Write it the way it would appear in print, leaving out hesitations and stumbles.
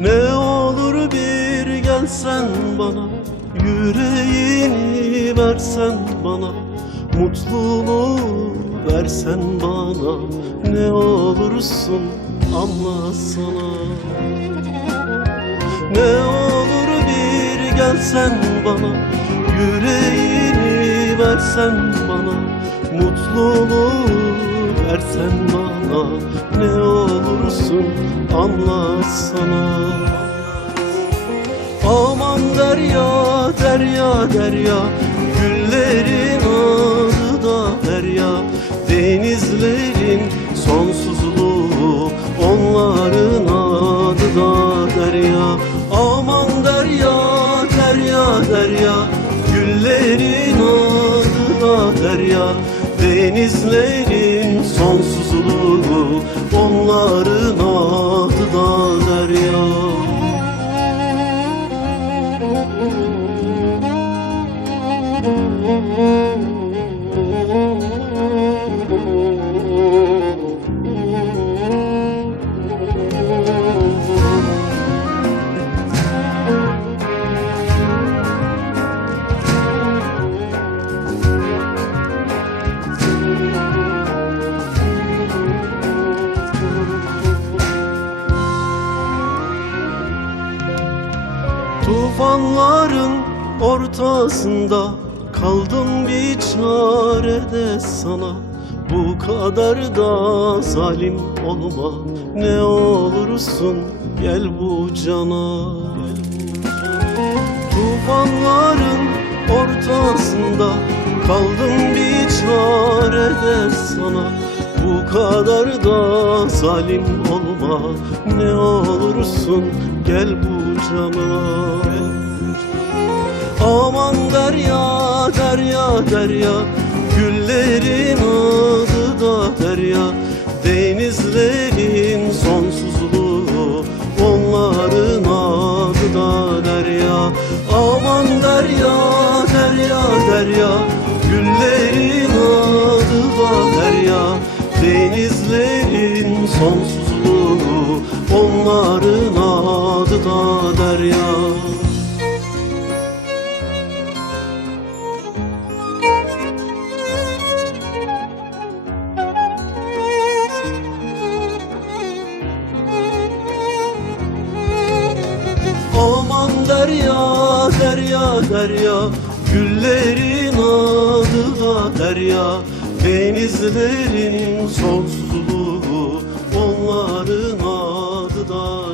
Ne olur bir gelsen bana, yüreğini versen bana, mutluluğu versen bana. Ne olursun anlasana. Ne olur bir gelsen bana, yüreğini versen bana, mutluluğu versen bana. Ne olursun anlasana. Aman derya, derya, derya, güllerin adı da derya, denizlerin sonsuzluğu, onların adı da derya. Aman derya, derya, derya, güllerin adı da derya, denizlerin sonsuzluğu, onların adı da derya. Tufanların ortasında kaldım bir çarede sana. Bu kadar da zalim olma, ne olursun gel bu cana. Tufanların ortasında kaldım bir çarede sana. Bu kadar da zalim olma, ne olursun gel bu cana. Aman derya, derya, derya, güllerin adı da derya, denizlerin sonsuzluğu, onların adı da derya. Aman derya, derya, derya, güllerin adı da derya, denizlerin sonsuzluğu, onların adı da derya. Aman derya, derya, derya, güllerin adı da derya, denizlerin sonsuzluğu, onların adı da